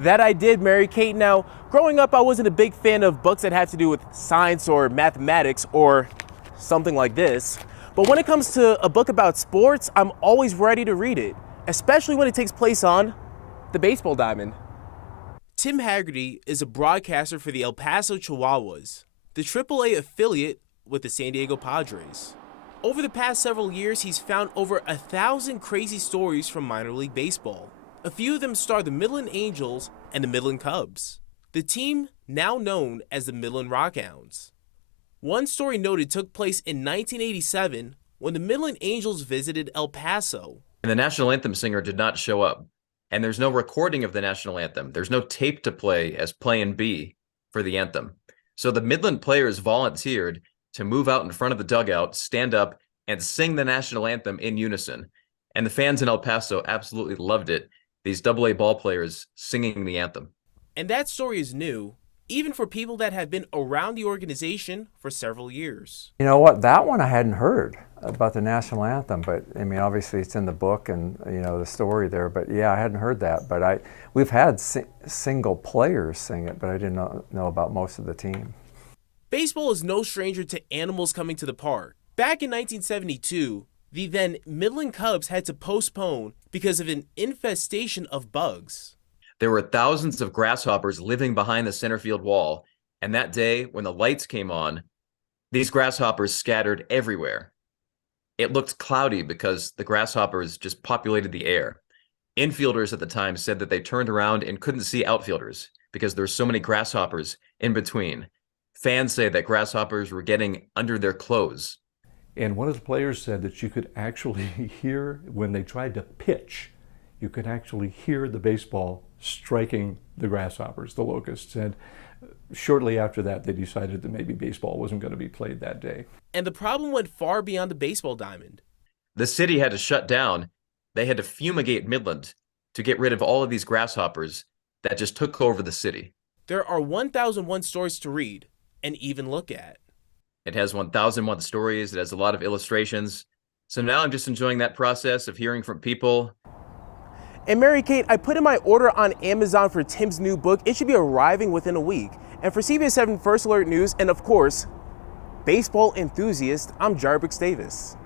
That I did, Mary Kate. Now, growing up, I wasn't a big fan of books that had to do with science or mathematics or something like this. But when it comes to a book about sports, I'm always ready to read it, especially when it takes place on the baseball diamond. Tim Haggerty is a broadcaster for the El Paso Chihuahuas, the AAA affiliate with the San Diego Padres. Over the past several years, he's found over 1,000 crazy stories from minor league baseball. A few of them star the Midland Angels and the Midland Cubs, the team now known as the Midland Rockhounds. One story noted took place in 1987 when the Midland Angels visited El Paso. And the national anthem singer did not show up. And there's no recording of the national anthem. There's no tape to play as Plan B for the anthem. So the Midland players volunteered to move out in front of the dugout, stand up, and sing the national anthem in unison. And the fans in El Paso absolutely loved it. These AA ball players singing the anthem. And that story is new, even for people that have been around the organization for several years. You know what, that one I hadn't heard about the national anthem, but I mean, obviously it's in the book and, you know, the story there, but yeah, I hadn't heard that. But we've had single players sing it, but I didn't know about most of the team. Baseball is no stranger to animals coming to the park. Back in 1972, the then Midland Cubs had to postpone because of an infestation of bugs. There were thousands of grasshoppers living behind the center field wall, and that day, when the lights came on, these grasshoppers scattered everywhere. It looked cloudy because the grasshoppers just populated the air. Infielders at the time said that they turned around and couldn't see outfielders because there were so many grasshoppers in between. Fans say that grasshoppers were getting under their clothes. And one of the players said that you could actually hear, when they tried to pitch, you could actually hear the baseball striking the grasshoppers, the locusts. And shortly after that, they decided that maybe baseball wasn't going to be played that day. And the problem went far beyond the baseball diamond. The city had to shut down. They had to fumigate Midland to get rid of all of these grasshoppers that just took over the city. There are 1,001 stories to read and even look at. It has 1,001 stories. It has a lot of illustrations. So now I'm just enjoying that process of hearing from people. And Mary Kate, I put in my order on Amazon for Tim's new book. It should be arriving within a week. And for CBS 7 First Alert News, and of course, baseball enthusiast, I'm Jarbrix Davis.